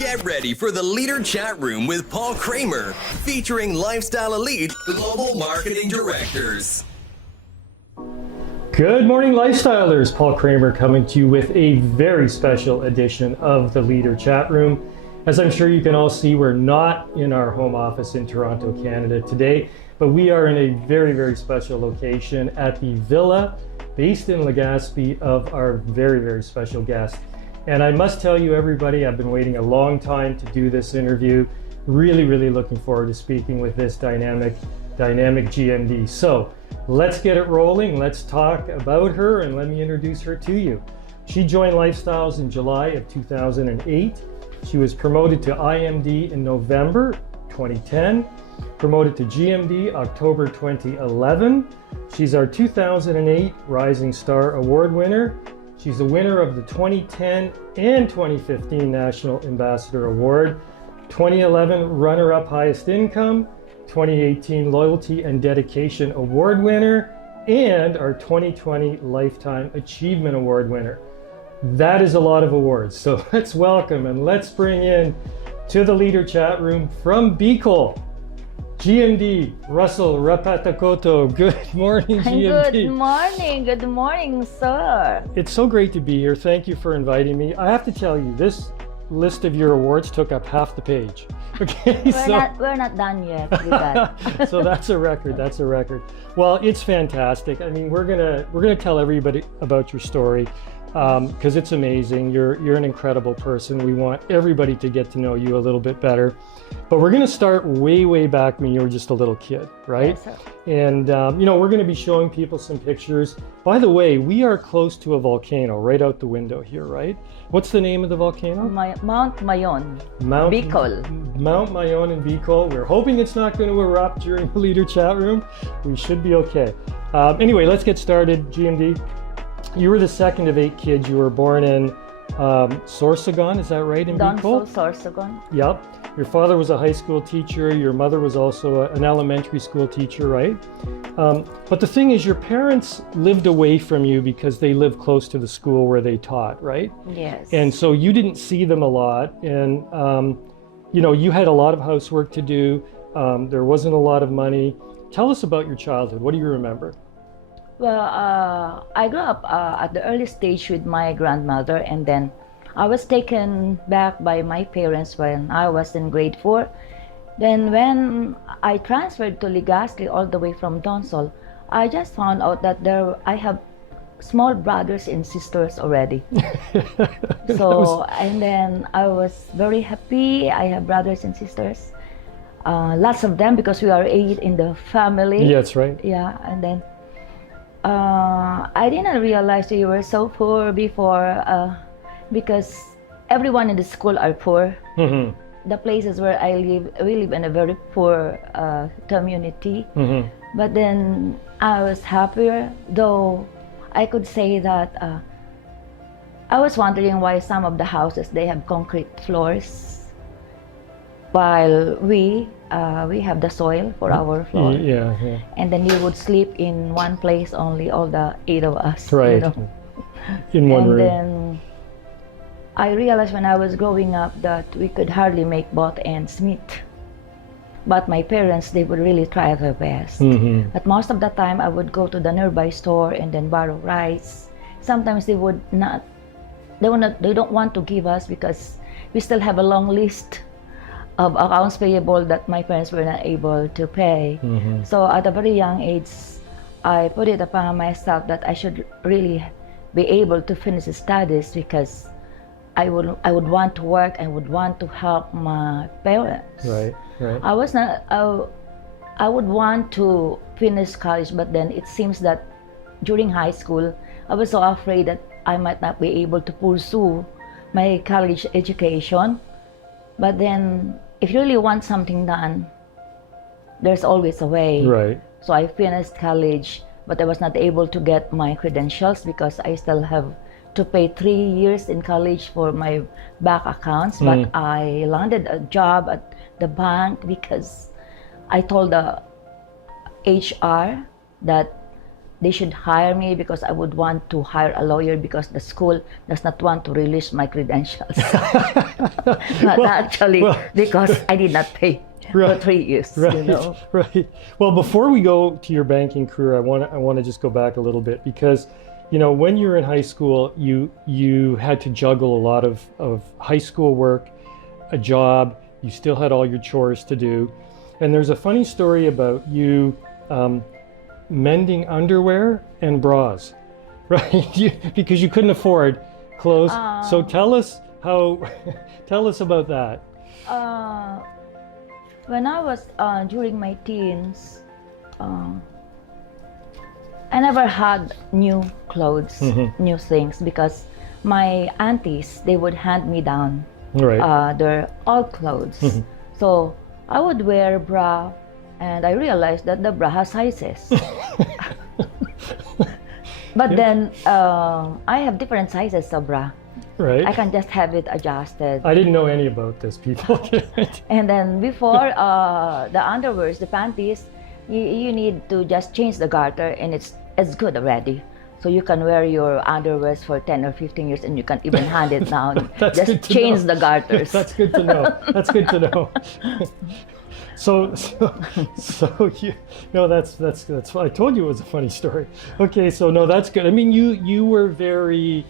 Get ready for the Leader Chat Room with Paul Kramer, featuring Lifestyle Elite Global Marketing Directors. Good morning, Lifestylers. Paul Kramer coming to you with a very special edition of the Leader Chat Room. As I'm sure you can all see, we're not in our home office in Toronto, Canada today, but we are in a very, very special location at the villa based in Legazpi of our very, very special guest. And I must tell you, everybody, I've been waiting a long time to do this interview. Really, really looking forward to speaking with this dynamic GMD. So let's get it rolling. Let's talk about her and let me introduce her to you. She joined Lifestyles in July of 2008. She was promoted to IMD in November 2010, promoted to GMD October 2011. She's our 2008 Rising Star Award winner. She's the winner of the 2010 and 2015 National Ambassador Award, 2011 runner-up highest income, 2018 Loyalty and Dedication Award winner, and our 2020 Lifetime Achievement Award winner. That is a lot of awards. So let's welcome and let's bring in to the Leader Chat Room from Bicol, GMD Razel Repatacodo. Good morning, GMD. Good morning, sir. It's so great to be here. Thank you for inviting me. I have to tell you, this list of your awards took up half the page. Okay, we're not done yet with that. So that's a record. That's a record. Well, it's fantastic. I mean, we're gonna tell everybody about your story because it's amazing. You're an incredible person. We want everybody to get to know you a little bit better. But we're going to start way back when you were just a little kid, right? Yes, sir. And we're going to be showing people some pictures. By the way, we are close to a volcano right out the window here, right? What's the name of the volcano? Mount Mayon, Mount Bicol. Mount Mayon in Bicol. We're hoping it's not going to erupt during the Leader Chat Room. We should be okay. Anyway, let's get started, GMD. You were the second of 8 kids. You were born in Sorsogon, is that right, in Bicol? Sorsogon. Yep. Your father was a high school teacher. Your mother was also an elementary school teacher, right? But the thing is, your parents lived away from you because they lived close to the school where they taught, right? Yes. And so you didn't see them a lot. And, you had a lot of housework to do. There wasn't a lot of money. Tell us about your childhood. What do you remember? Well, I grew up at the early stage with my grandmother, and then I was taken back by my parents when I was in grade 4. Then when I transferred to Legazpi all the way from Donsol, I just found out that I have small brothers and sisters already. And then I was very happy. I have brothers and sisters, lots of them because we are 8 in the family. Yeah, that's right. Yeah, and then I didn't realize we were so poor before because everyone in the school are poor. Mm-hmm. The places where I live, we live in a very poor community. Mm-hmm. But then I was happier, though I could say that I was wondering why some of the houses, they have concrete floors while we have the soil for our floor. Yeah. And then we would sleep in one place only, all the 8 of us. Right. In one room. And then I realized when I was growing up that we could hardly make both ends meet. But my parents, they would really try their best. Mm-hmm. But most of the time I would go to the nearby store and then borrow rice. Sometimes they don't want to give us because we still have a long list of accounts payable that my parents were not able to pay. Mm-hmm. So at a very young age, I put it upon myself that I should really be able to finish the studies because I would want to work and would want to help my parents. Right. I would want to finish college, but then it seems that during high school, I was so afraid that I might not be able to pursue my college education. But then, if you really want something done, there's always a way. Right. So I finished college, but I was not able to get my credentials because I still have to pay 3 years in college for my back accounts. But I landed a job at the bank because I told the HR that they should hire me because I would want to hire a lawyer because the school does not want to release my credentials. Not actually because I did not pay for 3 years. Right, you know? right. Well, before we go to your banking career, I want to just go back a little bit because, you know, when you were in high school, you had to juggle a lot of high school work, a job. You still had all your chores to do, and there's a funny story about you mending underwear and bras, right? Because you couldn't afford clothes. So tell us about that. When I was during my teens, I never had new clothes, new things, because my aunties, they would hand me down their old clothes. So I would wear bra, and I realized that the bra has sizes. But then I have different sizes of bra. Right. I can just have it adjusted. I didn't know any about this, people. And then before the underwears, the panties, you need to just change the garter, and it's good already. So you can wear your underwears for 10 or 15 years, and you can even hand it down. Just change the garters. That's good to know. That's good to know. So you no, that's I told you it was a funny story. Okay, so no, that's good. I mean, you were very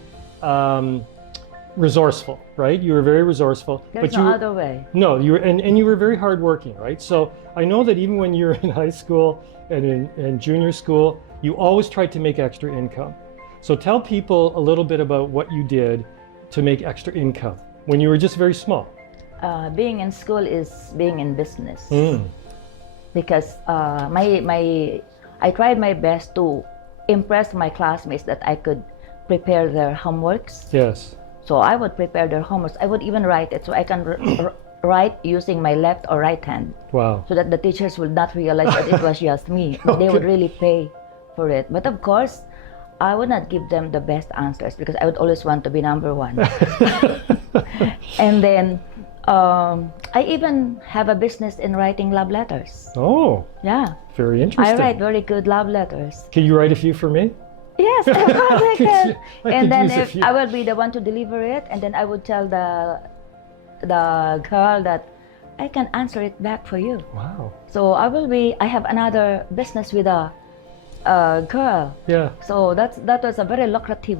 resourceful, right? You were very resourceful. There's no other way. No, you were, and you were very hardworking, right? So I know that even when you were in high school and in junior school, you always tried to make extra income. So tell people a little bit about what you did to make extra income when you were just very small. Being in school is being in business. Because I tried my best to impress my classmates that I could prepare their homeworks. Yes. So I would prepare their homeworks. I would even write it so I can write using my left or right hand. Wow. So that the teachers would not realize that it was just me. They would really pay for it. But of course, I would not give them the best answers because I would always want to be number one. And then I even have a business in writing love letters. Oh. Yeah. Very interesting. I write very good love letters. Can you write a few for me? Yes, of course I can. And then if I will be the one to deliver it, and then I would tell the girl that I can answer it back for you. Wow. So I have another business with a girl. Yeah. So that was a very lucrative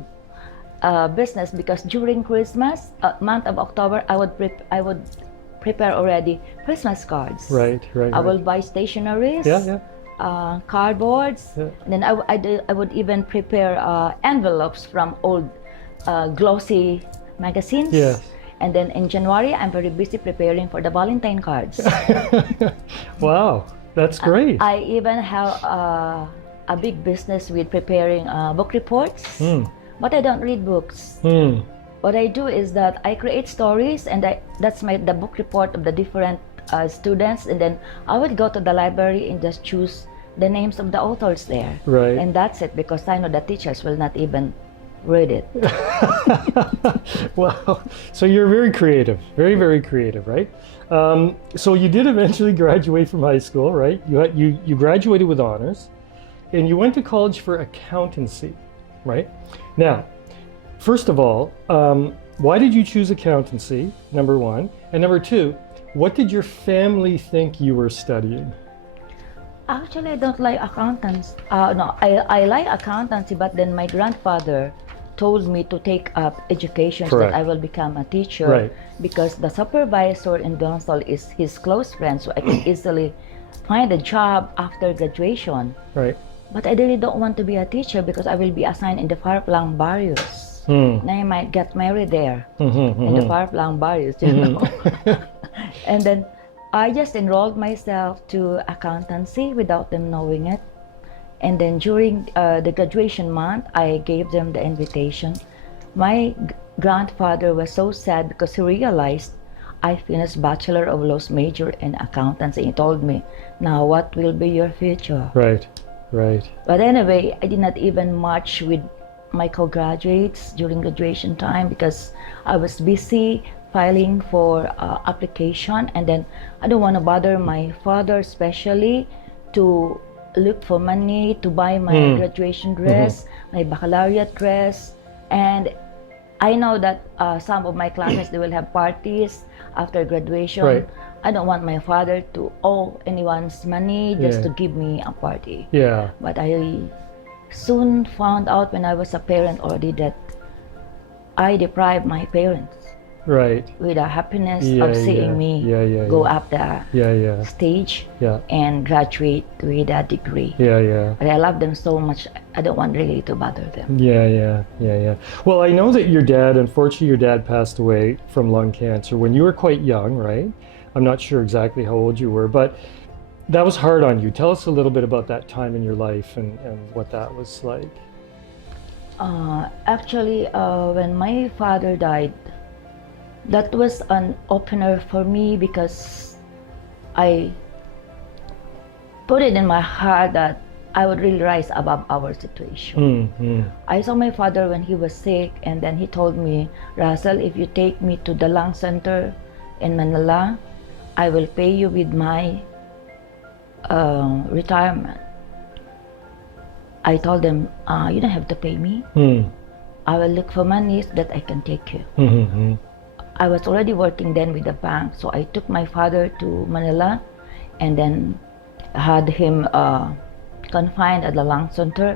business because during Christmas month of October, I would prepare already Christmas cards. Right. I will buy stationeries. Yeah. Cardboards. Yeah. And then I would even prepare envelopes from old glossy magazines. Yes. And then in January, I'm very busy preparing for the Valentine cards. Wow, that's great. I even have a big business with preparing book reports, but I don't read books. What I do is that I create stories, and that's the book report of the different students, and then I would go to the library and just choose the names of the authors there. Right. And that's it, because I know the teachers will not even read it. Wow. So you're very creative, very, very creative, right? So you did eventually graduate from high school, right? You graduated with honors, and you went to college for accountancy, right? Now, first of all, why did you choose accountancy, number one? And number two, what did your family think you were studying? Actually, I don't like accountants. No, I like accountancy, but then my grandfather told me to take up education so that I will become a teacher. Right. Because the supervisor in Donsol is his close friend, so I can easily find a job after graduation. Right. But I really don't want to be a teacher because I will be assigned in the Farplang barrios. And I might get married there in the Farplang barrios, you know. And then I just enrolled myself to accountancy without them knowing it. And then during the graduation month, I gave them the invitation. My grandfather was so sad because he realized I finished Bachelor of Laws major in accountancy. He told me, now what will be your future? Right. But anyway, I did not even march with my co-graduates during graduation time because I was busy filing for application, and then I don't want to bother my father especially to look for money to buy my graduation dress, my baccalaureate dress, and I know that some of my classmates, they will have parties after graduation. Right. I don't want my father to owe anyone's money just Yeah. to give me a party. Yeah. But I soon found out when I was a parent already that I deprived my parents Right. with the happiness Yeah, of seeing yeah. me Yeah, go yeah. up the Yeah, yeah. stage Yeah. and graduate with a degree. Yeah, yeah. But I love them so much, I don't want really to bother them. Yeah, yeah, yeah, yeah. Well, I know that your dad, unfortunately, your dad passed away from lung cancer when you were quite young, right? I'm not sure exactly how old you were, but that was hard on you. Tell us a little bit about that time in your life and what that was like. Actually, when my father died, that was an opener for me because I put it in my heart that I would really rise above our situation. I saw my father when he was sick, and then he told me, Razel, if you take me to the lung center in Manila, I will pay you with my retirement. I told them, you don't have to pay me. I will look for money so that I can take you. I was already working then with the bank, so I took my father to Manila and then had him confined at the lung center.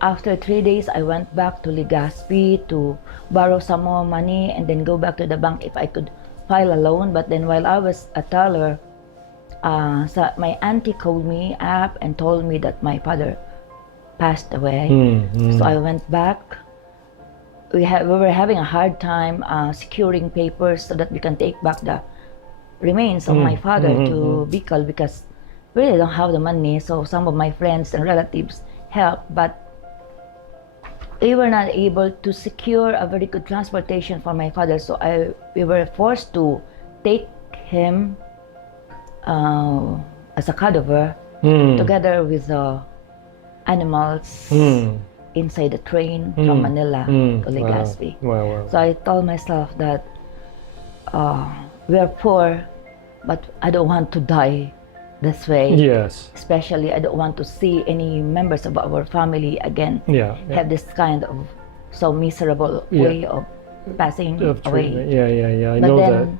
After 3 days, I went back to Legazpi to borrow some more money and then go back to the bank if I could file a loan. But then while I was a teller, so my auntie called me up and told me that my father passed away. So I went back. We were having a hard time securing papers so that we can take back the remains of my father to Bicol because we really don't have the money. So some of my friends and relatives helped, but we were not able to secure a very good transportation for my father. So we were forced to take him as a cadaver together with the animals inside the train from Manila to Legazpi. Wow. So I told myself that we are poor, but I don't want to die this way. Yes. Especially, I don't want to see any members of our family again have this kind of so miserable way of passing away. Treatment. Yeah. I But know then,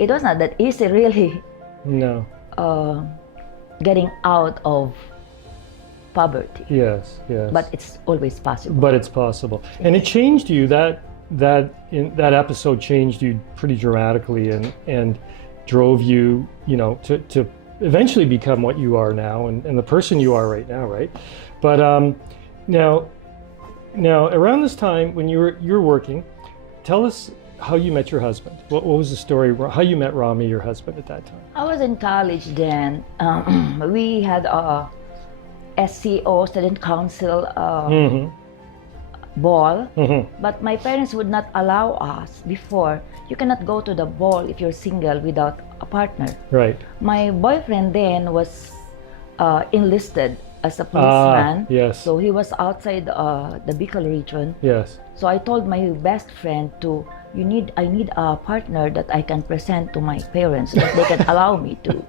it was not that easy, really, that. No. getting out of poverty. Yes. But it's always possible. But it's possible, and it changed you. That episode changed you pretty dramatically, and drove you, to eventually become what you are now, and the person you are right now, right? But now around this time when you were working, tell us how you met your husband. What was the story? How you met Rami, your husband, at that time? I was in college then. We had a SCO, Student Council ball, but my parents would not allow us before. You cannot go to the ball if you're single without a partner. Right. My boyfriend then was enlisted as a policeman. Yes. So he was outside the Bicol region. Yes. So I told my best friend I need a partner that I can present to my parents so that they can allow me to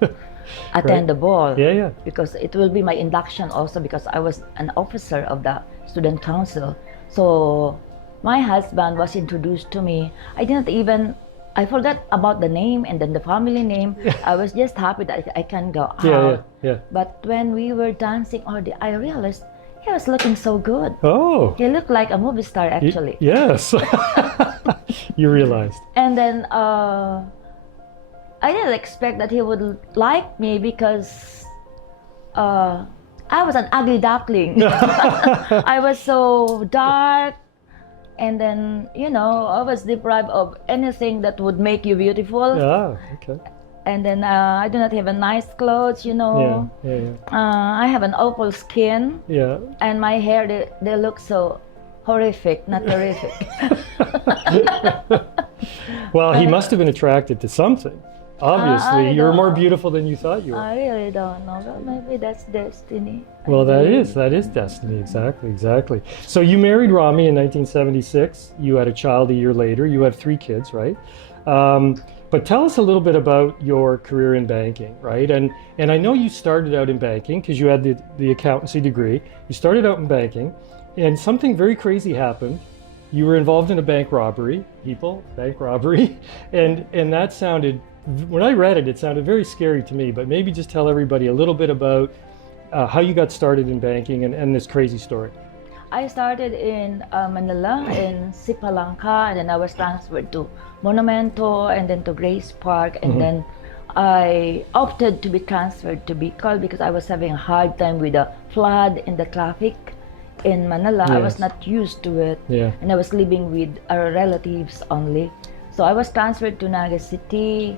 attend the ball. Yeah. Because it will be my induction also because I was an officer of the student council. So my husband was introduced to me. I forgot about the name and then the family name. I was just happy that I can go out. Yeah. But when we were dancing I realized he was looking so good. Oh. He looked like a movie star actually. Yes. You realized. And then I didn't expect that he would like me because I was an ugly duckling. I was so dark, and then I was deprived of anything that would make you beautiful. Okay. And then I do not have a nice clothes. Yeah. I have an awful skin. Yeah. And my hair, they look so horrific, not terrific. Well, he must have been attracted to something. Obviously, you're more beautiful than you thought you were. I really don't know. Well, maybe that's destiny. Well, that is destiny. Exactly. So you married Rami in 1976. You had a child a year later. You have 3 kids, right? But tell us a little bit about your career in banking, right? And I know you started out in banking because you had the accountancy degree. You started out in banking, and something very crazy happened. You were involved in a bank robbery, bank robbery, and that sounded, when I read it, it sounded very scary to me. But maybe just tell everybody a little bit about how you got started in banking and this crazy story. I started in Manila, in Sipalanca, and then I was transferred to Monumento, and then to Grace Park, and then I opted to be transferred to Bicol because I was having a hard time with the flood and the traffic in Manila. I was not used to it, and I was living with our relatives only. So I was transferred to Naga City,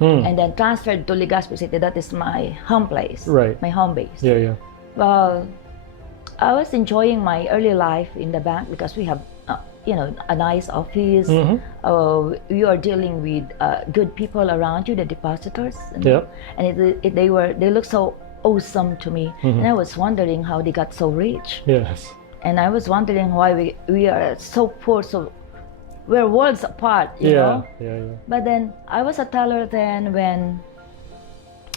and then transferred to Legazpi City. That is my home place, my home base. Well, I was enjoying my early life in the bank because we have, a nice office. You are dealing with good people around you, the depositors, and they look so awesome to me, and I was wondering how they got so rich. And I was wondering why we are so poor, so we're worlds apart, you know. But then I was a teller then when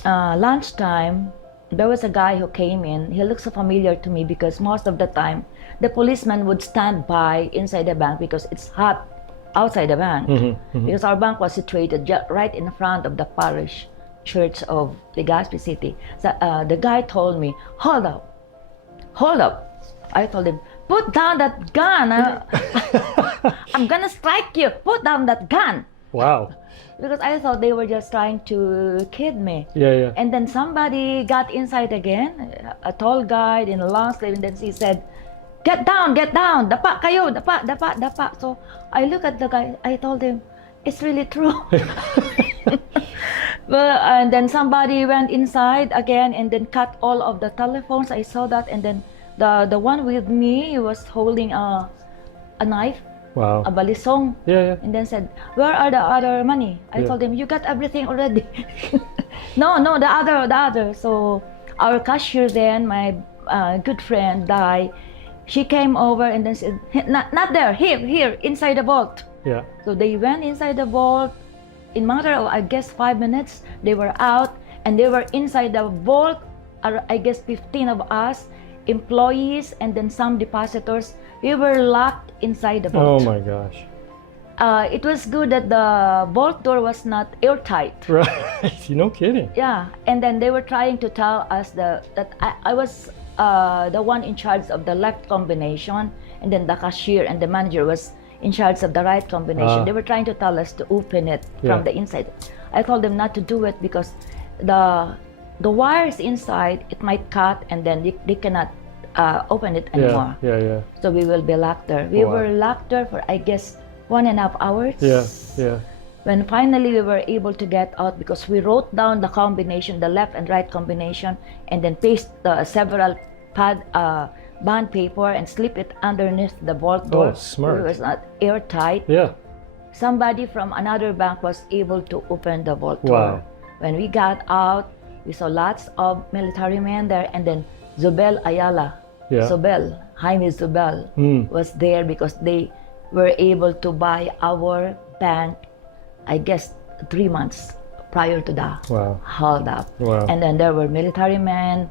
lunchtime. There was a guy who came in. He looked so familiar to me because most of the time the policeman would stand by inside the bank because it's hot outside the bank. Because our bank was situated right in front of the parish church of Legazpi City. So the guy told me, hold up. I told him, put down that gun. I'm gonna strike you. Put down that gun. Wow. Because I thought they were just trying to kid me. And then somebody got inside again, a tall guy in a long sleeve, and then he said, get down, dapa kayo, dapa. So I look at the guy, I told him, it's really true. Well, and then somebody went inside again and then cut all of the telephones. I saw that, and then the one with me, he was holding a knife. Wow. A balisong. And then said, where are the other money? I told him, you got everything already. No, the other. So our cashier then, my good friend, Dai, she came over and then said, not there, here, inside the vault. So they went inside the vault. In matter of, I guess, 5 minutes, they were out, and they were inside the vault, I guess 15 of us, employees, and then some depositors. We were locked inside the vault. Oh my gosh. It was good that the vault door was not airtight. Right, no kidding. Yeah, and then they were trying to tell us that I was the one in charge of the left combination, and then the cashier and the manager was in charge of the right combination. They were trying to tell us to open it from the inside. I told them not to do it because the wires inside, it might cut, and then they cannot open it anymore. So we will be locked there. We were locked there for, I guess, 1.5 hours. When finally we were able to get out, because we wrote down the combination, the left and right combination, and then paste several bond paper and slip it underneath the vault door. Oh, smart. It was not airtight. Somebody from another bank was able to open the vault door. When we got out, we saw lots of military men there, and then Zobel Ayala, Jaime Zobel was there because they were able to buy our bank, I guess, 3 months prior to the hold up. And then there were military men,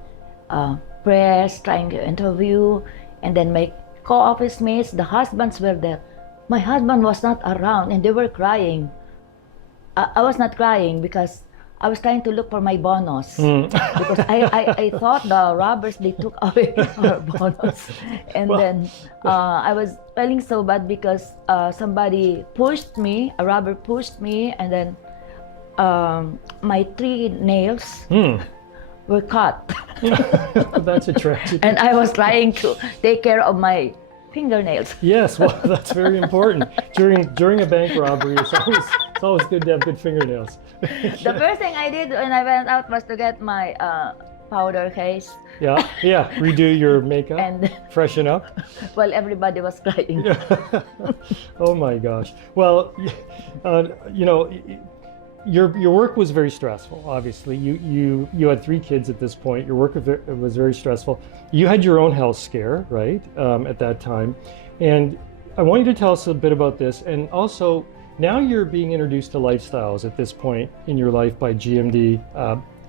press trying to interview, and then my co-office mates, the husbands were there. My husband was not around, and they were crying. I was not crying because I was trying to look for my bonus because I thought the robbers, they took away our bonus. And then I was feeling so bad because somebody pushed me, a robber pushed me, and then my 3 nails were cut. That's a tragedy. And I was trying to take care of my fingernails. Yes, well, that's very important. During a bank robbery, it's always good to have good fingernails. The first thing I did when I went out was to get my powder case. Redo your makeup and freshen up. While everybody was crying. Oh my gosh. Well, your work was very stressful. Obviously, you had 3 kids at this point. Your work was very stressful. You had your own health scare, right, at that time, and I want you to tell us a bit about this. And also, now you're being introduced to lifestyles at this point in your life by GMD,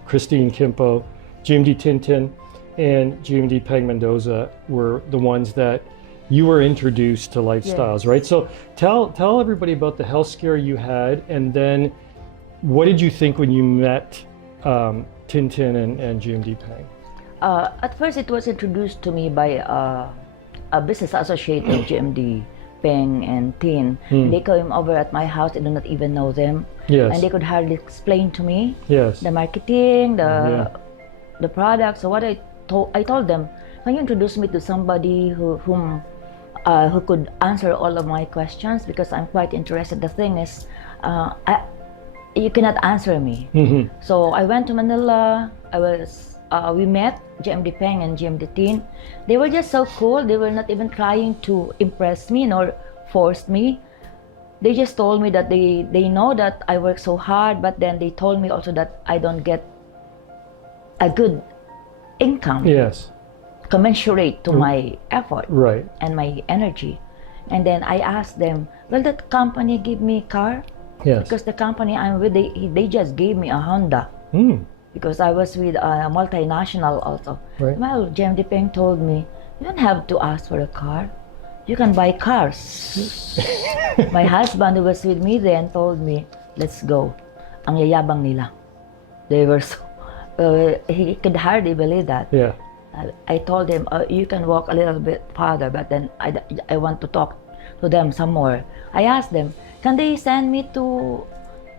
Christine Kimpo, GMD Tintin, and GMD Peg Mendoza were the ones that you were introduced to lifestyles, Yes. right? So tell everybody about the health scare you had, and then what did you think when you met Tintin and GMD Peg? At first, it was introduced to me by a business associate of GMD, Peng and Tin. They came over at my house. I do not even know them. Yes. And they could hardly explain to me Yes. the marketing, the products. So what I told them, can you introduce me to somebody who could answer all of my questions, because I'm quite interested. The thing is, you cannot answer me. So I went to Manila. We met GMD Peng and GMD Tin. They were just so cool. They were not even trying to impress me nor force me. They just told me that they know that I work so hard, but then they told me also that I don't get a good income Yes. commensurate to my effort Right. and my energy. And then I asked them, will that company give me car? Yes. Because the company I'm with, they just gave me a Honda. Because I was with a multinational also. Right. Well, GMD Peng told me, you don't have to ask for a car. You can buy cars. My husband, who was with me then, told me, let's go. Ang yayabang nila. They were so, he could hardly believe that. Yeah. I told him, you can walk a little bit farther, but then I want to talk to them some more. I asked them, can they send me to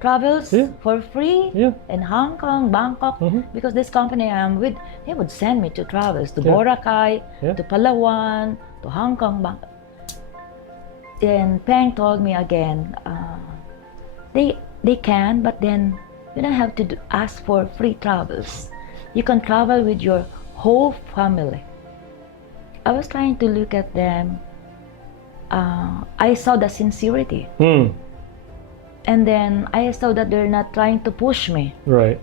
travels for free in Hong Kong, Bangkok? Because this company I'm with, they would send me to travels to Boracay, to Palawan, to Hong Kong, Bangkok. Then Peng told me again, they can, but then you don't have to ask for free travels. You can travel with your whole family. I was trying to look at them. I saw the sincerity. And then I saw that they're not trying to push me. Right.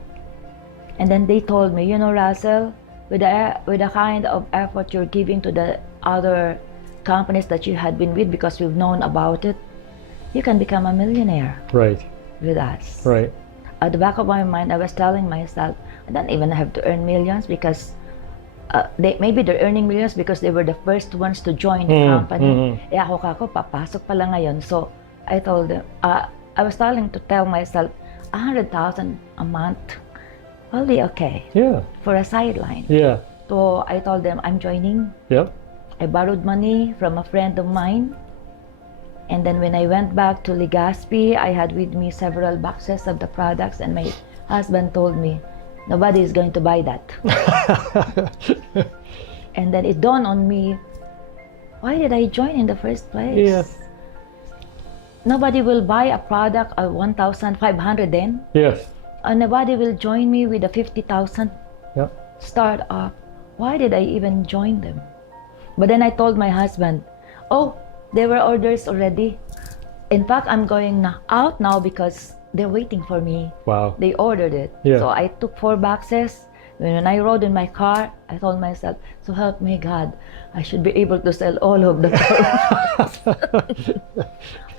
And then they told me, you know, Razel, with the kind of effort you're giving to the other companies that you had been with, because we've known about it, you can become a millionaire Right. with us. Right. At the back of my mind, I was telling myself, I don't even have to earn millions, because maybe they're earning millions because they were the first ones to join the company. Eh ako papasok pa lang ngayon. So I told them, I was starting to tell myself, 100,000 a month will be okay. Yeah. For a sideline. Yeah. So I told them I'm joining. Yep. I borrowed money from a friend of mine. And then when I went back to Legazpi, I had with me several boxes of the products, and my husband told me, nobody is going to buy that. And then it dawned on me, why did I join in the first place? Yeah. Nobody will buy a product of 1,500 then. Yes. And nobody will join me with a 50,000 Yep. startup. Why did I even join them? But then I told my husband, oh, there were orders already. In fact, I'm going out now because they're waiting for me. Wow. They ordered it. Yeah. So I took 4 boxes. When I rode in my car, I told myself, so help me God, I should be able to sell all of the 4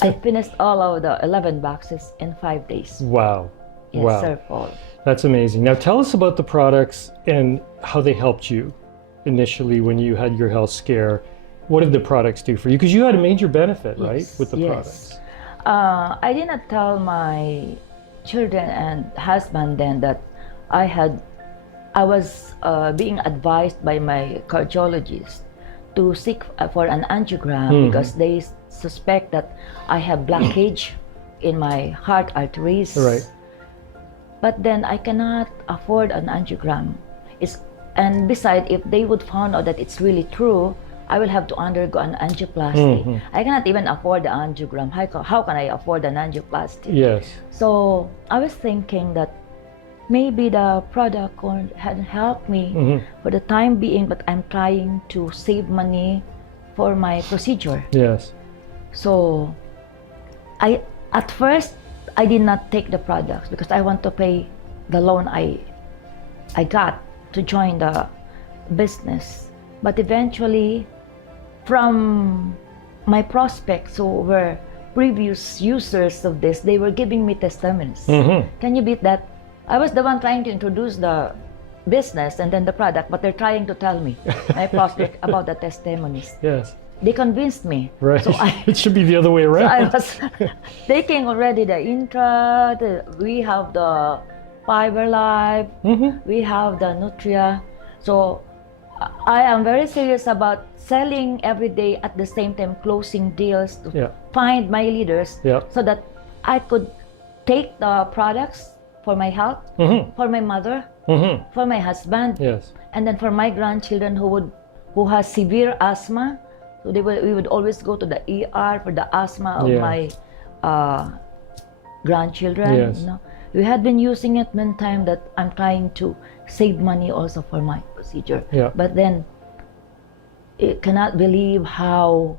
I finished all of the 11 boxes in 5 days. Wow. Yes, Wow. sir, Paul. That's amazing. Now tell us about the products and how they helped you initially when you had your health scare. What did the products do for you? Because you had a major benefit, right, with the products. I did not tell my children and husband then that I was being advised by my cardiologist to seek for an angiogram because they suspect that I have blockage in my heart arteries. Right. But then I cannot afford an angiogram. And besides, if they would find out that it's really true, I will have to undergo an angioplasty. I cannot even afford the angiogram. How can I afford an angioplasty? Yes. So I was thinking that maybe the product had helped me for the time being, but I'm trying to save money for my procedure. Yes. So at first I did not take the products because I want to pay the loan I got to join the business. But eventually, from my prospects who were previous users of this, they were giving me testimonies. Can you beat that? I was the one trying to introduce the business and then the product, but they're trying to tell me my prospect about the testimonies. Yes. They convinced me. Right. So It should be the other way around. I was taking already the intra, we have the Fiber Life, we have the Nutria. So I am very serious about selling every day at the same time, closing deals to find my leaders so that I could take the products for my health, for my mother, for my husband, and then for my grandchildren who has severe asthma. So we would always go to the ER for the asthma of my grandchildren. You know? We had been using it one time that I'm trying to save money also for my procedure. But then, I cannot believe how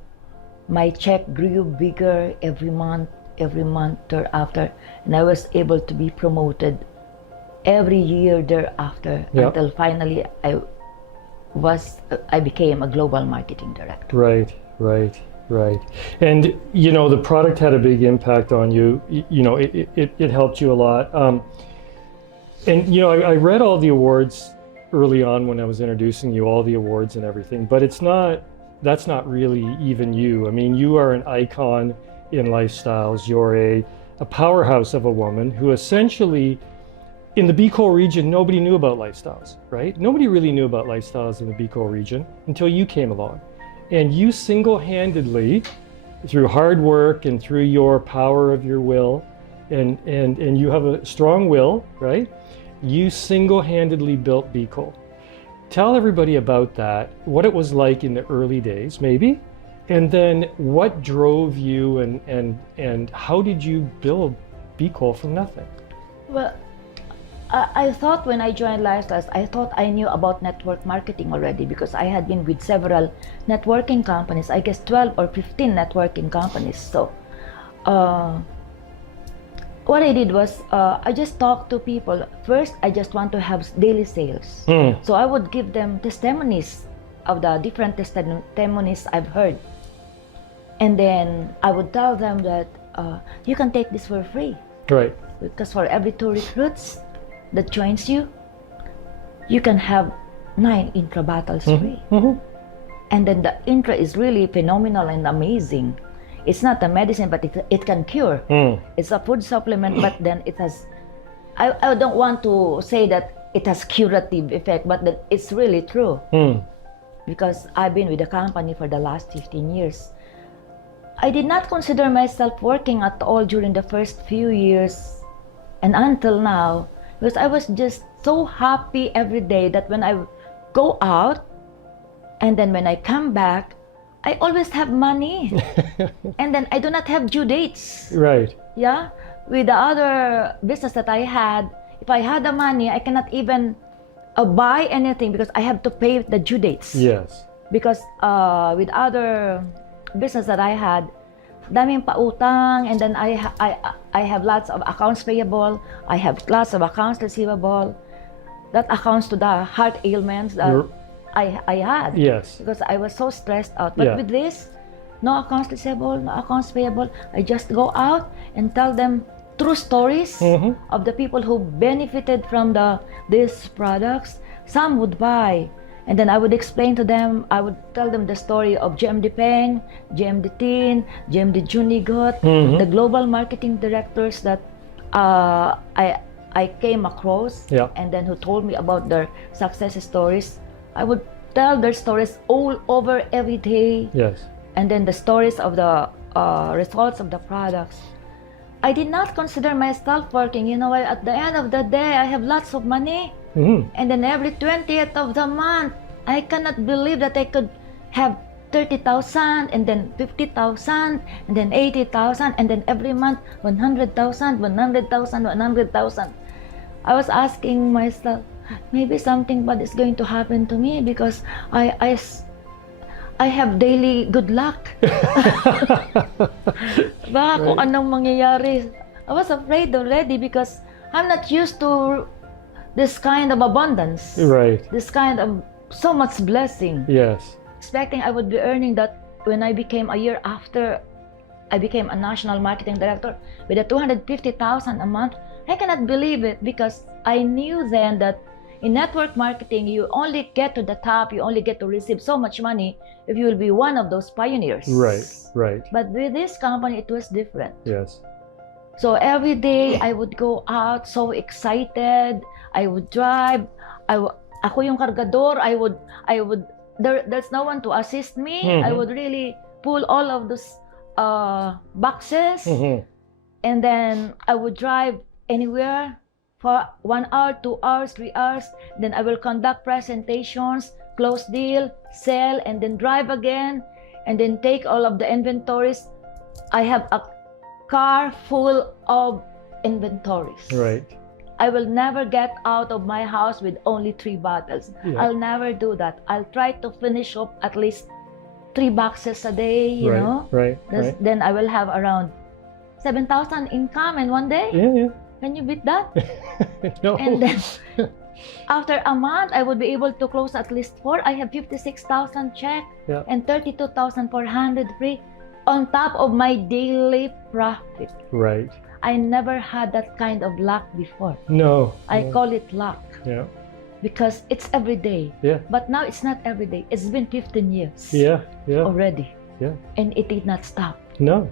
my check grew bigger every month thereafter, and I was able to be promoted every year thereafter until finally I became a global marketing director. Right. And you know, the product had a big impact on you. You know, it helped you a lot. And you know, I read all the awards early on when I was introducing you, all the awards and everything, but that's not really even you. I mean, you are an icon in lifestyles. You're a powerhouse of a woman who essentially, in the Bicol region, nobody knew about lifestyles, right? Nobody really knew about lifestyles in the Bicol region until you came along. And you single-handedly, through hard work and through your power of your will, and you have a strong will, right? You single-handedly built Bicol. Tell everybody about that, what it was like in the early days, maybe, and then what drove you and how did you build Bicol from nothing? Well, I thought when I joined Lifestyles, I thought I knew about network marketing already because I had been with several networking companies, I guess 12 or 15 networking companies. So what I did was I just talked to people. First, I just want to have daily sales. So I would give them testimonies of the different testimonies I've heard. And then I would tell them that you can take this for free. Right. Because for every 2 recruits that joins you, you can have 9 intra battles free. And then the intra is really phenomenal and amazing. It's not a medicine, but it can cure. It's a food supplement, but then it has, I don't want to say that it has curative effect, but that it's really true. Because I've been with the company for the last 15 years. I did not consider myself working at all during the first few years and until now, because I was just so happy every day that when I go out and then when I come back, I always have money. And then I do not have due dates. Right. Yeah. With the other business that I had, if I had the money, I cannot even buy anything because I have to pay the due dates. Yes. Because with other business that I had, daming pautang, and then I have lots of accounts payable, I have lots of accounts receivable, that accounts to the heart ailments that I had. Yes. Because I was so stressed out. But with this, no accounts receivable, no accounts payable, I just go out and tell them true stories of the people who benefited from these products. Some would buy. And then I would explain to them, I would tell them the story of GMD Peng, GMD Teen, GMD Junigot, the global marketing directors that I came across, and then who told me about their success stories. I would tell their stories all over every day. Yes. And then the stories of the results of the products. I did not consider myself working. You know, at the end of the day, I have lots of money. And then every 20th of the month, I cannot believe that I could have 30,000 and then 50,000 and then 80,000 and then every month 100,000, 100,000, 100,000. I was asking myself, maybe something bad is going to happen to me because I have daily good luck. Baka kung anong mangyayari. I was afraid already because I'm not used to this kind of abundance. Right. This kind of so much blessing. Yes. Expecting I would be earning that when I became a year after I became a national marketing director with a 250,000 a month. I cannot believe it because I knew then that in network marketing, you only get to the top, you only get to receive so much money if you will be one of those pioneers. Right. But with this company, it was different. Yes. So every day, I would go out so excited. I would drive. Ako yung kargador. There's no one to assist me. I would really pull all of those boxes. And then I would drive anywhere for 1 hour, 2 hours, 3 hours. Then I will conduct presentations, close deal, sell, and then drive again, and then take all of the inventories. I have a car full of inventories. Right. I will never get out of my house with only 3 bottles. Yeah. I'll never do that. I'll try to finish up at least 3 boxes a day, you know? Right. Then I will have around 7,000 income in one day. Yeah. Can you beat that? No. And then after a month, I would be able to close at least 4. I have 56,000 check and 32,400 free on top of my daily profit. Right. I never had that kind of luck before. No. I call it luck. Yeah. Because it's every day. Yeah. But now it's not every day. It's been 15 years. Yeah. Already. Yeah. And it did not stop. No.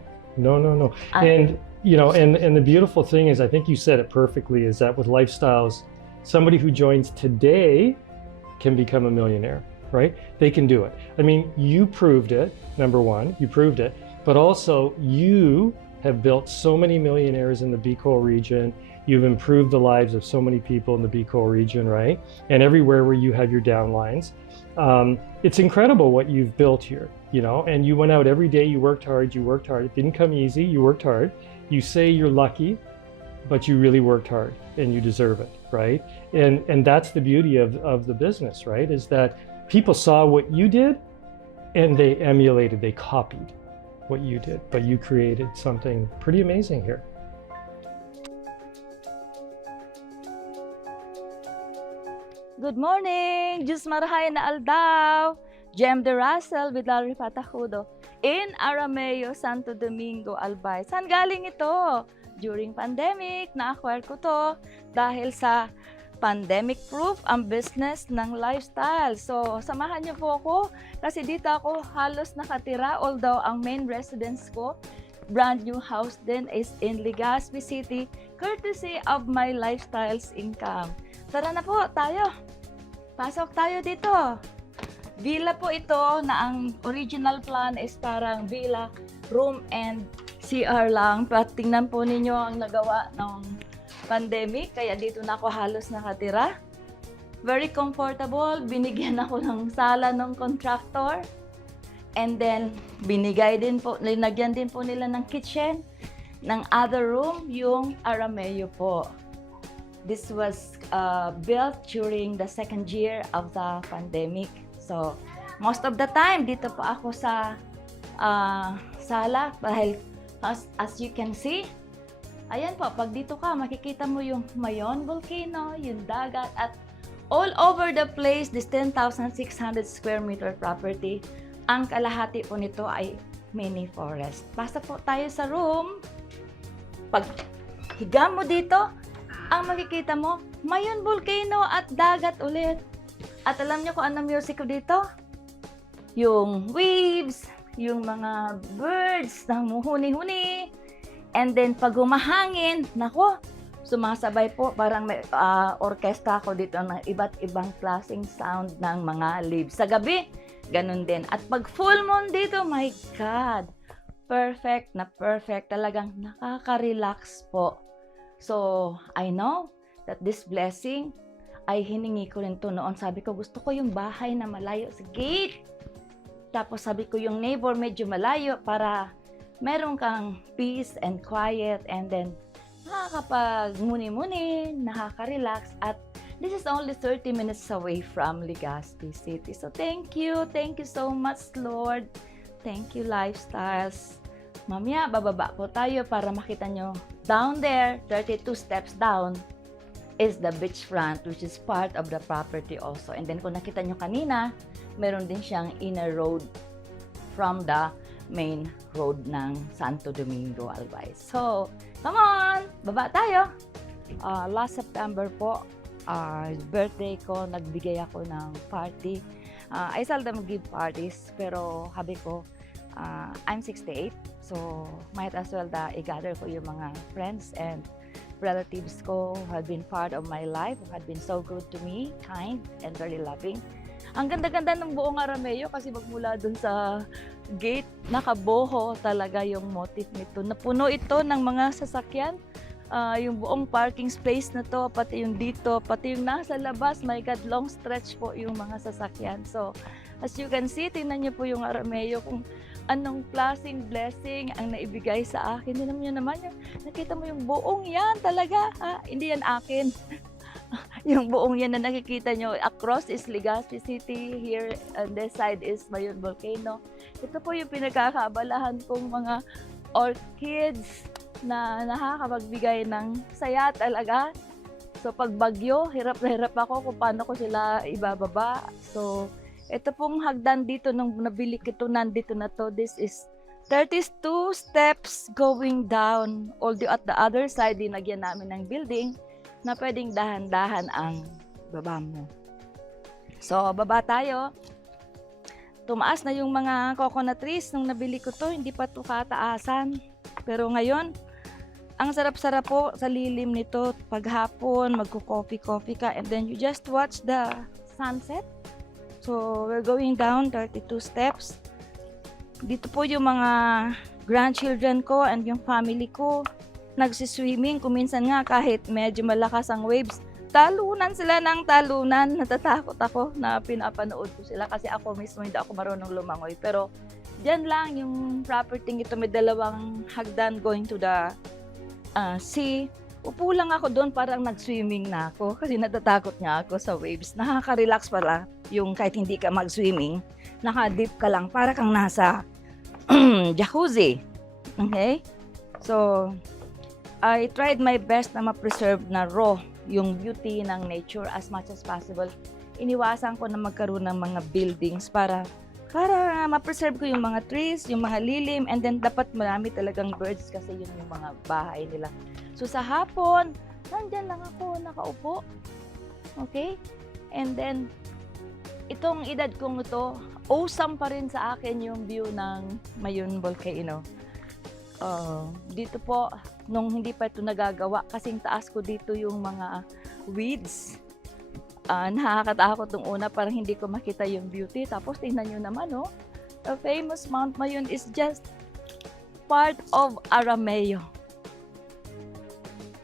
And you know, and the beautiful thing is, I think you said it perfectly, is that with lifestyles, somebody who joins today can become a millionaire, right? They can do it. I mean, you proved it, number one, you proved it, but also you have built so many millionaires in the Bicol region. You've improved the lives of so many people in the Bicol region, right? And everywhere where you have your downlines. It's incredible what you've built here, you know, and you went out every day, you worked hard. It didn't come easy, you worked hard. You say you're lucky, but you really worked hard and you deserve it, right? And that's the beauty of the business, right? Is that people saw what you did and they emulated, they copied what you did, but you created something pretty amazing here. Good morning! Diyos marahay na aldaw! GMD Razel Repatacodo in Arameo, Santo Domingo, Albay. Saan galing ito? During pandemic, na-acquire ko to dahil sa pandemic-proof ang business ng lifestyle. So, samahan niyo po ako kasi dito ako halos nakatira, although ang main residence ko, brand new house din, is in Legazpi City, courtesy of my lifestyles income. Tara na po tayo. Pasok tayo dito. Villa po ito na ang original plan is parang villa, room and CR lang. But tingnan po ninyo ang nagawa ng pandemic. Kaya dito na ako halos nakatira. Very comfortable. Binigyan ako ng sala ng contractor. And then, linagyan din po nila ng kitchen. Ng other room, yung Arameo po. This was built during the 2nd year of the pandemic. So, most of the time, dito po ako sa sala. Dahil, as you can see, ayan po, pag dito ka, makikita mo yung Mayon Volcano, yung dagat, at all over the place, this 10,600 square meter property. Ang kalahati po nito ay mini forest. Basta po tayo sa room. Pag higa mo dito, ang makikita mo, Mayon Volcano at dagat ulit. At alam niyo kung ano music ko dito? Yung waves, yung mga birds na huni-huni. And then pag humahangin, nako, sumasabay po, parang may orkestra ko dito ng iba't ibang klaseng sound ng mga leaves. Sa gabi, ganun din. At pag full moon dito, my God, perfect na perfect. Talagang nakaka-relax po. So, I know that this blessing ay hiningi ko rin to noon. Sabi ko, gusto ko yung bahay na malayo sa gate. Tapos sabi ko, yung neighbor medyo malayo para meron kang peace and quiet. And then, nakakapag-muni-muni, nakaka-relax. At this is only 30 minutes away from Legazpi City. So, thank you. Thank you so much, Lord. Thank you, Lifestyles. Mamaya, bababa po tayo para makita nyo. Down there, 32 steps down, is the beachfront, which is part of the property also. And then kung nakita nyo kanina, meron din siyang inner road from the main road ng Santo Domingo, Albay. So, come on! Baba tayo! Last September po, birthday ko, nagbigay ako ng party. I seldom give parties, pero habi ko, I'm 68, so might as well i-gather ko yung mga friends and relatives ko who had been part of my life, who had been so good to me, kind and very loving. Ang ganda-ganda ng buong Arameo kasi magmula dun sa gate, nakaboho talaga yung motif nito. Napuno ito ng mga sasakyan. Yung buong parking space na to, pati yung dito, pati yung nasa labas, my God, long stretch po yung mga sasakyan. So, as you can see, tingnan niyo po yung Arameo kung anong klaseng blessing ang naibigay sa akin. Tingnan niyo naman, nakita mo yung buong yan talaga. Hindi yan akin. Yung buong yan na nakikita nyo, across is Legazpi City, here on this side is Mayon Volcano. Ito po yung pinagkakaabalahan kong mga orchids na nakakapagbigay ng saya talaga. So pag bagyo, hirap na hirap ako kung paano ko sila ibababa. So ito pong hagdan dito nung nabili ko nandito na to. This is 32 steps going down. Although at the other side, dinagyan namin ng building na pwedeng dahan-dahan ang baba mo. So baba tayo. Tumaas na yung mga coconut trees nung nabili ko to. Hindi pa to kataasan. Pero ngayon, ang sarap-sarap po sa lilim nito. Paghapon, magko-coffee-coffee ka and then you just watch the sunset. So, we're going down 32 steps. Dito po yung mga grandchildren ko and yung family ko nagsiswimming. Kuminsan nga kahit medyo malakas ang waves, talunan sila ng talunan. Natatakot ako na pinapanood ko sila kasi ako mismo hindi ako marunong lumangoy. Pero dyan lang yung property ito, may dalawang hagdan going to the sea. Upo lang ako doon, parang nag-swimming na ako kasi natatakot nga ako sa waves. Nakaka-relax pala yung kahit hindi ka mag-swimming, naka-dip ka lang, para kang nasa jacuzzi. Okay? So, I tried my best na ma-preserve na raw yung beauty ng nature as much as possible. Iniwasan ko na magkaroon ng mga buildings para ma-preserve ko yung mga trees, yung mga lilim, and then dapat marami talagang birds kasi yun yung mga bahay nila. So sa hapon, nandyan lang ako nakaupo. Okay? And then, itong edad kong ito, awesome pa rin sa akin yung view ng Mayon Volcano. Dito po, nung hindi pa ito nagagawa, kasing taas ko dito yung mga weeds. Nakakatakot nung una, parang hindi ko makita yung beauty. Tapos tingnan nyo naman, the famous Mount Mayon is just part of Arameo.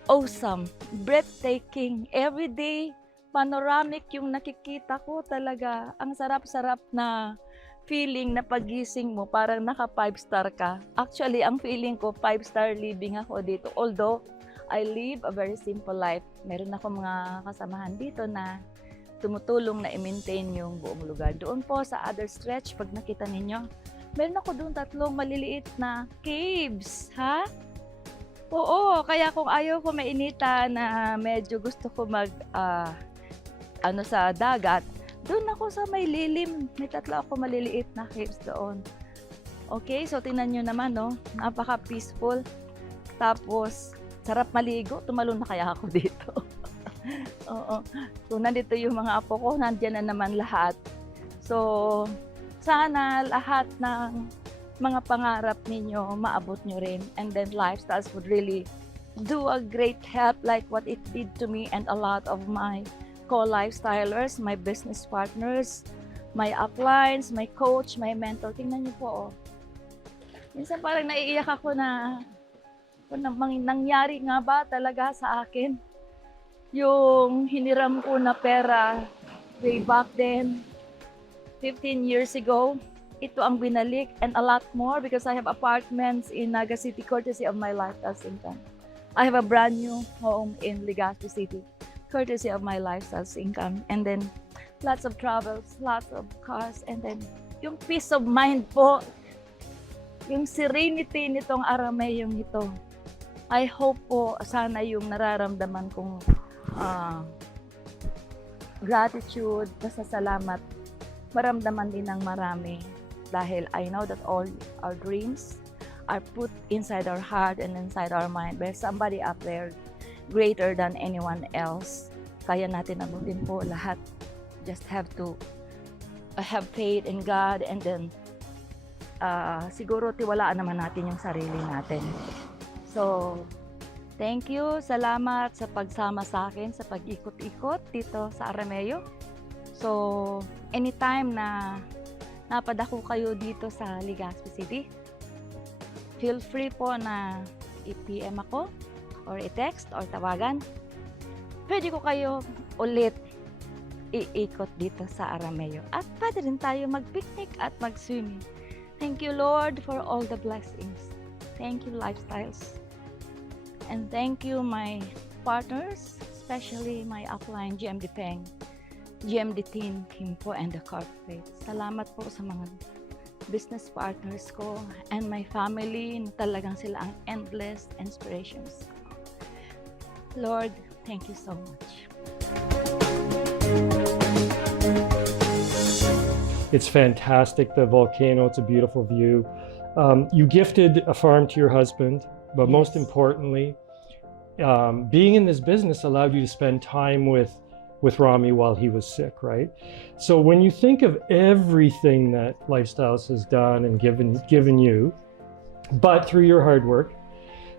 Awesome, breathtaking, everyday, panoramic yung nakikita ko talaga. Ang sarap-sarap na feeling na pagising mo, parang naka 5-star ka. Actually, ang feeling ko, 5-star living ako dito. Although, I live a very simple life. Meron ako mga kasamahan dito na tumutulong na i-maintain yung buong lugar. Doon po sa other stretch, pag nakita ninyo, meron ako doon 3 maliliit na caves, ha? Oo, kaya kung ayaw ko mainita na medyo gusto ko sa dagat, doon ako sa may lilim. May 3 ako maliliit na caves doon. Okay, so tingnan nyo naman, napaka-peaceful. Tapos, sarap maligo. Tumalon na kaya ako dito. Oo. Kung nandito yung mga apo ko, nandiyan na naman lahat. So, sana lahat ng mga pangarap ninyo, maabot nyo rin. And then lifestyles would really do a great help like what it did to me and a lot of my co-lifestylers, my business partners, my uplines, my coach, my mentor. Tingnan nyo po, Minsan parang naiiyak ako na nangyari nga ba talaga sa akin yung hiniram ko na pera way back then, 15 years ago. Ito ang binalik and a lot more because I have apartments in Naga City courtesy of my lifestyle income. I have a brand new home in Legazpi City courtesy of my lifestyle income. And then lots of travels, lots of cars, and then yung peace of mind po, yung serenity nitong Arameong ito. I hope po sana yung nararamdaman kong gratitude, pasasalamat, maramdaman din ng marami. dahil I know that all our dreams are put inside our heart and inside our mind by somebody up there greater than anyone else. Kaya natin abutin po lahat. Just have to have faith in God, and then siguro tiwalaan naman natin yung sarili natin. So, thank you. Salamat sa pagsama sa akin sa pag-ikot-ikot dito sa Arameo. So, anytime na napadako kayo dito sa Legazpi City, feel free po na i-PM ako or i-text or tawagan. Pwede ko kayo ulit iikot dito sa Arameo. At pwede rin tayo mag-picnic at mag-swimming. Thank you, Lord, for all the blessings. Thank you, Lifestyles. And thank you, my partners, especially my upline, GMD Peng, GMD team, Kimpo, and the corporate. Salamat po sa mga business partners ko and my family na talagang sila ang endless inspirations. Lord, thank you so much. It's fantastic, the volcano. It's a beautiful view. You gifted a farm to your husband, but most importantly, being in this business allowed you to spend time with Rami while he was sick, right? So when you think of everything that Lifestyles has done and given you, but through your hard work,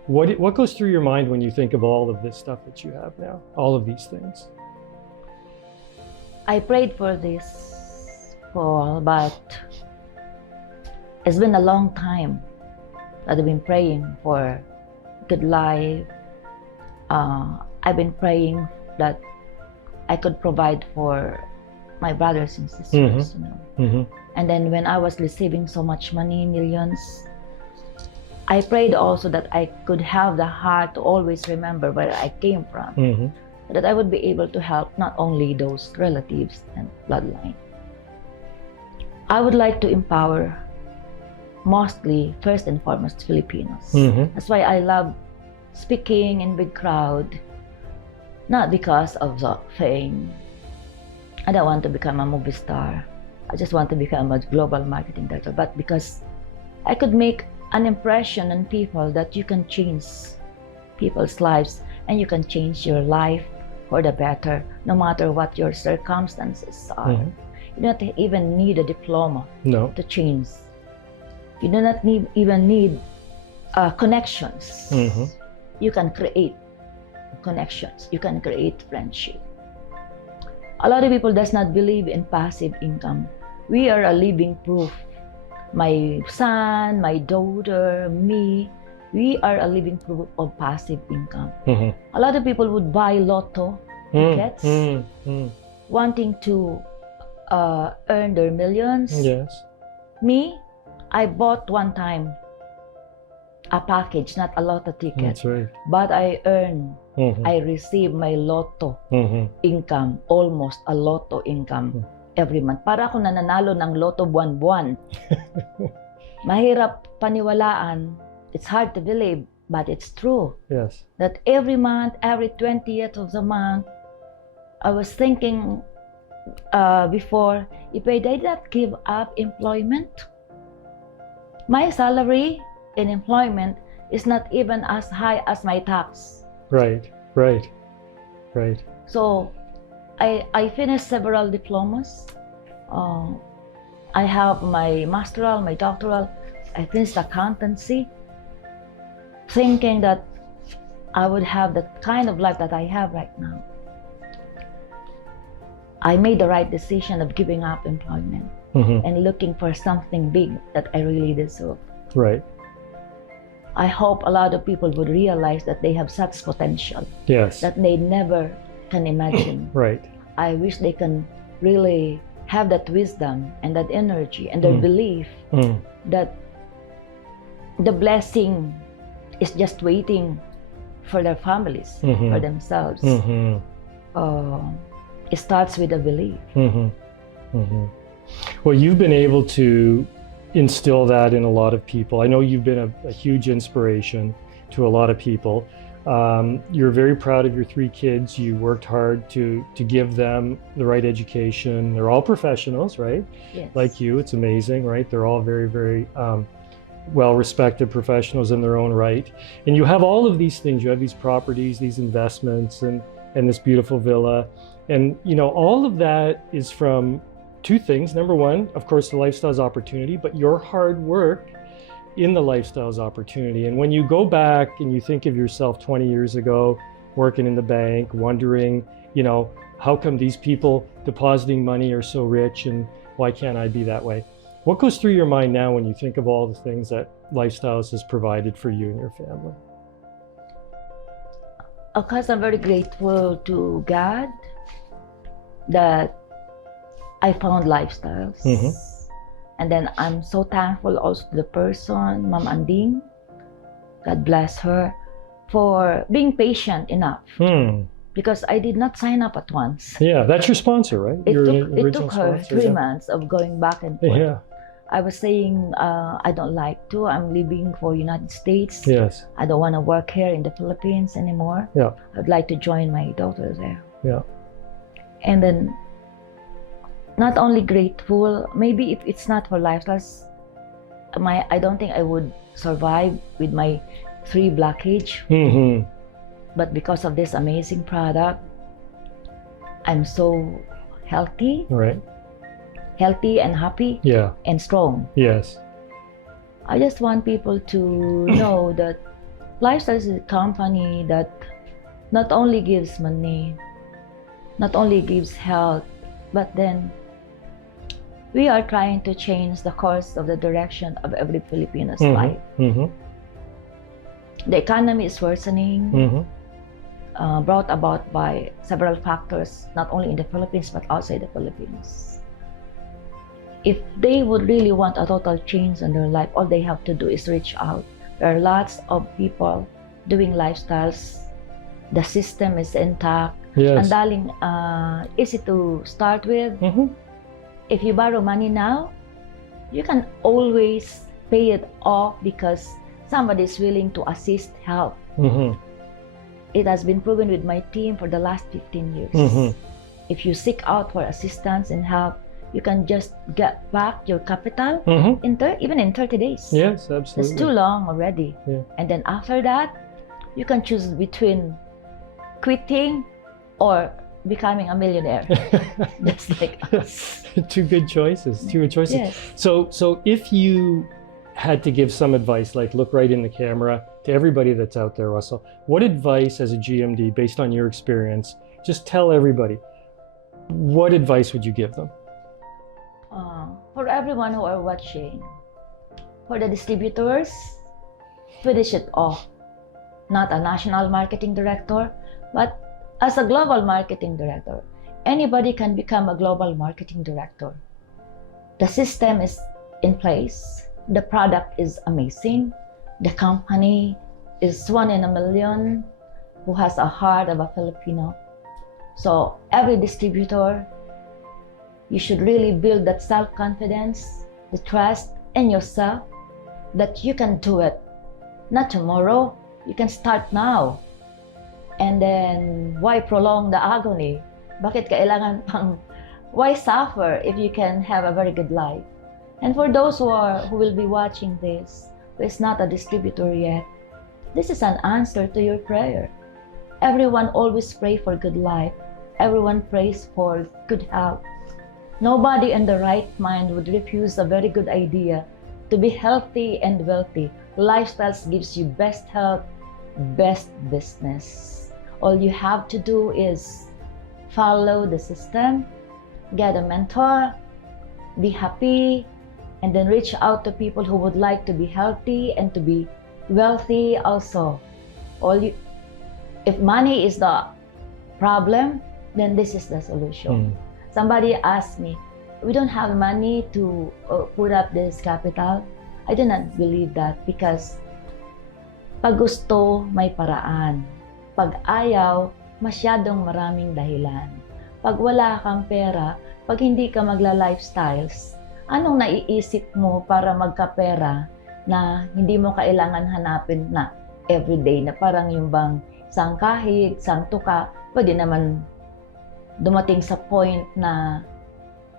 what goes through your mind when you think of all of this stuff that you have now, all of these things? I prayed for this, Paul, but it's been a long time that I've been praying for good life. I've been praying that I could provide for my brothers and sisters, you know. And then when I was receiving so much money, millions, I prayed also that I could have the heart to always remember where I came from, that I would be able to help not only those relatives and bloodline. I would like to empower mostly, first and foremost, Filipinos. That's why I love speaking in big crowd, not because of the fame. I don't want to become a movie star. I just want to become a global marketing director, but because I could make an impression on people that you can change people's lives and you can change your life for the better, no matter what your circumstances are. You don't even need a diploma to change. You do not even need connections. You can create connections. You can create friendship. A lot of people does not believe in passive income. We are a living proof. My son, my daughter, me, we are a living proof of passive income. A lot of people would buy lotto tickets, wanting to earn their millions. Yes. Me, I bought one time a package, not a lotto ticket. That's right. But I earn, I receive my lotto income, almost a lotto income every month. Para ako nananalo ng lotto buwan-buwan. Mahirap paniwalaan. It's hard to believe, but it's true. Yes. That every month, every 20th of the month, I was thinking before, if I did not give up employment, my salary in employment is not even as high as my tax. Right. So I finished several diplomas. I have my masteral, my doctoral. I finished accountancy, thinking that I would have the kind of life that I have right now. I made the right decision of giving up employment and looking for something big that I really deserve. Right. I hope a lot of people would realize that they have such potential. Yes. That they never can imagine. Right. I wish they can really have that wisdom and that energy and their belief that the blessing is just waiting for their families, for themselves. It starts with a belief. Well, you've been able to instill that in a lot of people. I know you've been a huge inspiration to a lot of people. You're very proud of your 3 kids. You worked hard to give them the right education. They're all professionals, right? Yes. Like you, it's amazing, right? They're all very, very well-respected professionals in their own right. And you have all of these things. You have these properties, these investments, and this beautiful villa. And, you know, all of that is from 2 things. Number one, of course, the lifestyle's opportunity, but your hard work in the lifestyle's opportunity. And when you go back and you think of yourself 20 years ago, working in the bank, wondering, you know, how come these people depositing money are so rich and why can't I be that way? What goes through your mind now when you think of all the things that Lifestyles has provided for you and your family? Of course, I'm very grateful to God that I found Lifestyles. Mm-hmm. And then I'm so thankful also to the person, Ma'am Anding, God bless her, for being patient enough. Because I did not sign up at once. Yeah, that's your sponsor, right? It took her sponsor, 3 months of going back and forth. Yeah. I was saying, I don't like to. I'm leaving for United States. Yes. I don't want to work here in the Philippines anymore. Yeah. I'd like to join my daughter there. Yeah. And then, not only grateful, maybe if it's not for Lifestyles, I don't think I would survive with my 3 blockage. Mm-hmm. But because of this amazing product, I'm so healthy. Right. Healthy and happy. Yeah. And strong. Yes. I just want people to know that Lifestyle is a company that not only gives money, not only gives health, but then we are trying to change the course of the direction of every Filipino's life. Mm-hmm. The economy is worsening, brought about by several factors, not only in the Philippines, but outside the Philippines. If they would really want a total change in their life, all they have to do is reach out. There are lots of people doing Lifestyles. The system is intact. Yes. And darling, easy to start with. If you borrow money now, you can always pay it off because somebody is willing to assist, help. It has been proven with my team for the last 15 years. If you seek out for assistance and help, you can just get back your capital even in 30 days. Yes, absolutely. It's too long already. Yeah. And then after that, you can choose between quitting or becoming a millionaire. Just like us. Two good choices. Yes. So if you had to give some advice, like look right in the camera to everybody that's out there, Russell, what advice as a GMD, based on your experience, just tell everybody, what advice would you give them? For everyone who are watching, for the distributors, finish it off. Not a national marketing director, but as a global marketing director. Anybody can become a global marketing director. The system is in place. The product is amazing. The company is 1 in a million who has a heart of a Filipino. So every distributor, you should really build that self-confidence, the trust in yourself that you can do it. Not tomorrow, you can start now. And then, why prolong the agony? Bakit kailangan pang, why suffer if you can have a very good life? And for those who will be watching this, who is not a distributor yet, this is an answer to your prayer. Everyone always pray for good life. Everyone prays for good health. Nobody in the right mind would refuse a very good idea to be healthy and wealthy. Lifestyles gives you best health, best business. All you have to do is follow the system, get a mentor, be happy, and then reach out to people who would like to be healthy and to be wealthy also. If money is the problem, then this is the solution. Somebody asked me, we don't have money to put up this capital. I do not believe that because pag gusto, may paraan. Pag ayaw, masyadong maraming dahilan. Pag wala kang pera, pag hindi ka magla-lifestyles, anong naiisip mo para magkapera na hindi mo kailangan hanapin na everyday na parang yung bang isang kahig, isang tuka, pwede naman dumating sa point na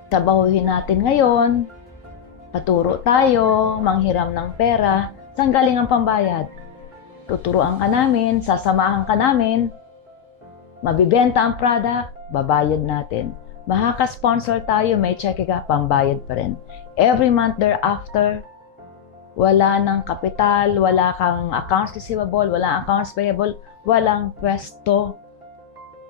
trabahuhin natin ngayon, paturo tayo, manghiram ng pera, saan galing ang pambayad? Tuturuan ka namin, sasamahan ka namin, mabibenta ang product, babayad natin. Makaka-sponsor tayo, may check ka, pambayad pa rin. Every month thereafter, wala ng kapital, wala kang accounts receivable, wala accounts payable, walang pwesto.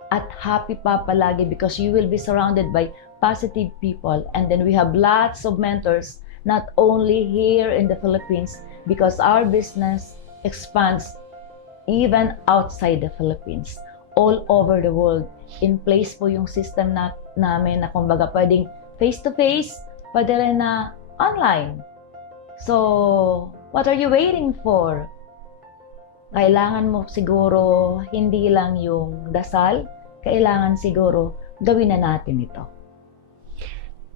At happy pa palagi because you will be surrounded by positive people. And then we have lots of mentors, not only here in the Philippines, because our business expands even outside the Philippines, all over the world. In place po yung system namin na kumbaga pwedeng face-to-face, pwede rin na online. So, what are you waiting for? Kailangan mo siguro hindi lang yung dasal, kailangan siguro gawin na natin ito.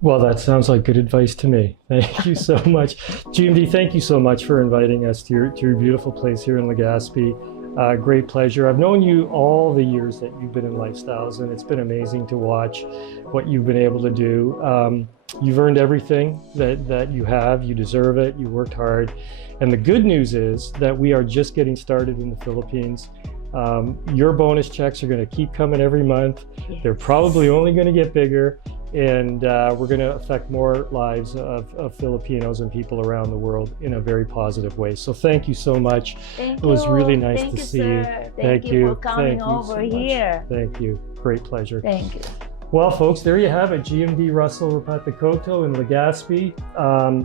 Well, that sounds like good advice to me. Thank you so much. GMD, thank you so much for inviting us to your beautiful place here in Legazpi. Great pleasure. I've known you all the years that you've been in Lifestyles, and it's been amazing to watch what you've been able to do. You've earned everything that you have. You deserve it. You worked hard. And the good news is that we are just getting started in the Philippines. Your bonus checks are going to keep coming every month. Yes. They're probably only going to get bigger. And we're going to affect more lives of Filipinos and people around the world in a very positive way. So thank you so much. Thank it was you. really nice Thank to you, see sir. you. Thank you for coming Thank you over so much. here. Thank you. Great pleasure. Thank you. Well, folks, there you have it. GMD Razel Repatacodo in Legazpi.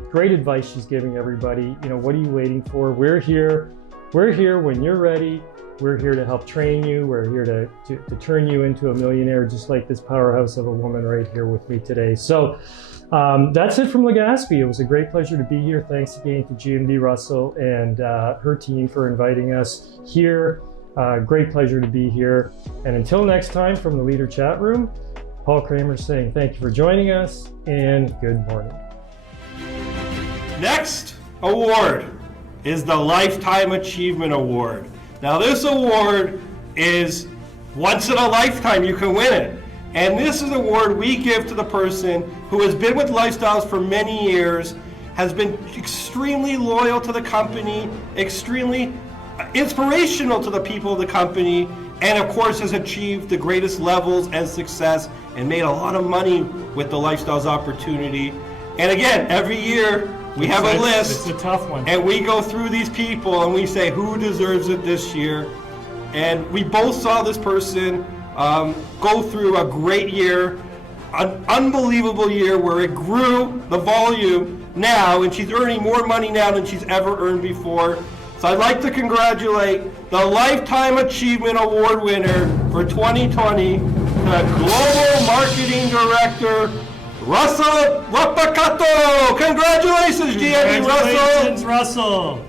Great advice she's giving everybody. You know, what are you waiting for? We're here. We're here when you're ready. We're here to help train you. We're here to turn you into a millionaire, just like this powerhouse of a woman right here with me today. So that's it from Legazpi. It was a great pleasure to be here. Thanks again to GMD Razel and her team for inviting us here. Great pleasure to be here. And until next time from the Leader Chat Room, Paul Kramer saying thank you for joining us and good morning. Next award is the Lifetime Achievement Award. Now this award is once in a lifetime, you can win it. And this is an award we give to the person who has been with Lifestyles for many years, has been extremely loyal to the company, extremely inspirational to the people of the company, and of course has achieved the greatest levels and success and made a lot of money with the Lifestyles opportunity. And again, every year, we have a list. It's a tough one. And we go through these people and we say who deserves it this year. And we both saw this person go through a great year, an unbelievable year where it grew the volume now, and she's earning more money now than she's ever earned before. So I'd like to congratulate the Lifetime Achievement Award winner for 2020, the Global Marketing Director, Razel Repatacodo. Congratulations, GMD Razel. Congratulations, Russell.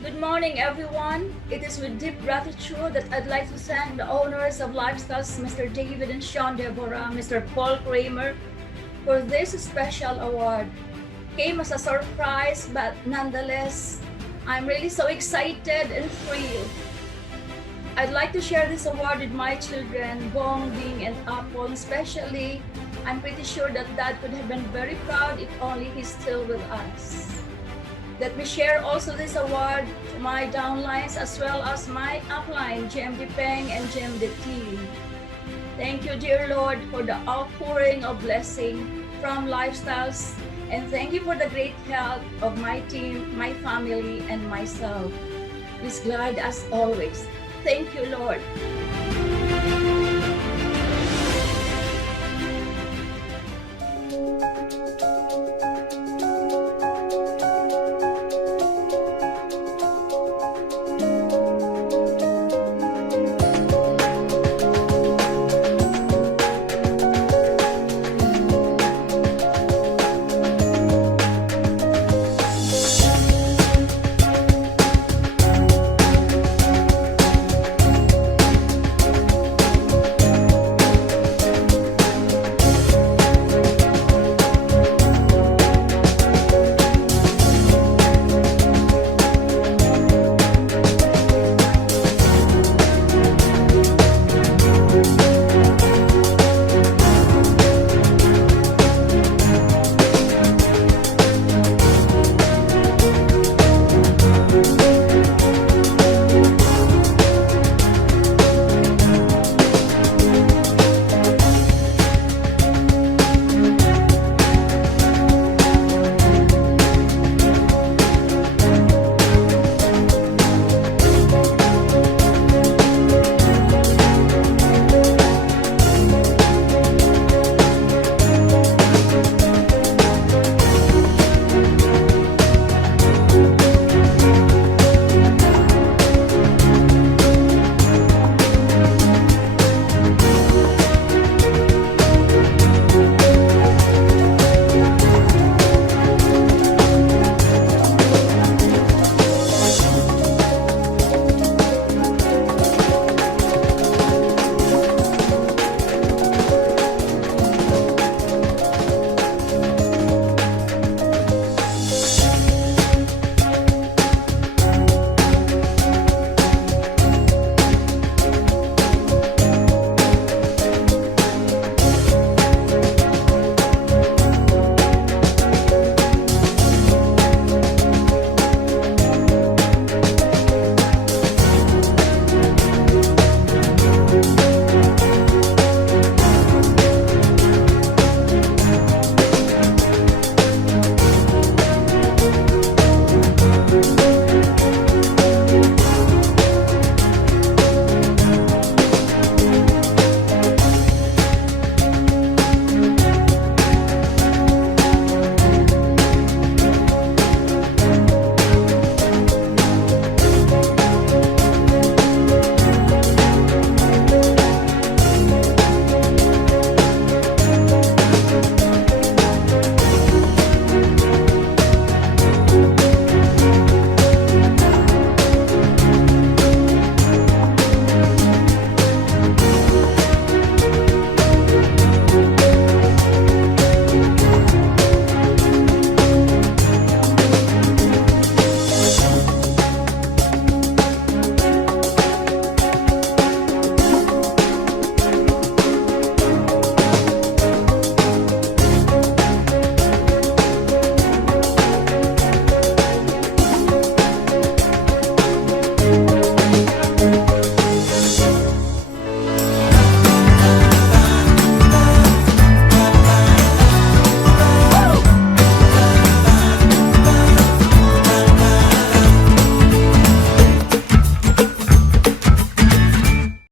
Good morning, everyone. It is with deep gratitude that I'd like to thank the owners of Lifestyles, Mr. David and Sean Deborah, Mr. Paul Kramer, for this special award. Came as a surprise, but nonetheless, I'm really so excited and thrilled. I'd like to share this award with my children, Bong, Bing, and Apple, especially. I'm pretty sure that Dad could have been very proud if only he's still with us. Let me share also this award to my downlines as well as my upline, GMD Peng and GMD team. Thank you, dear Lord, for the outpouring of blessing from Lifestyles, and thank you for the great health of my team, my family, and myself. Please guide us always. Thank you, Lord.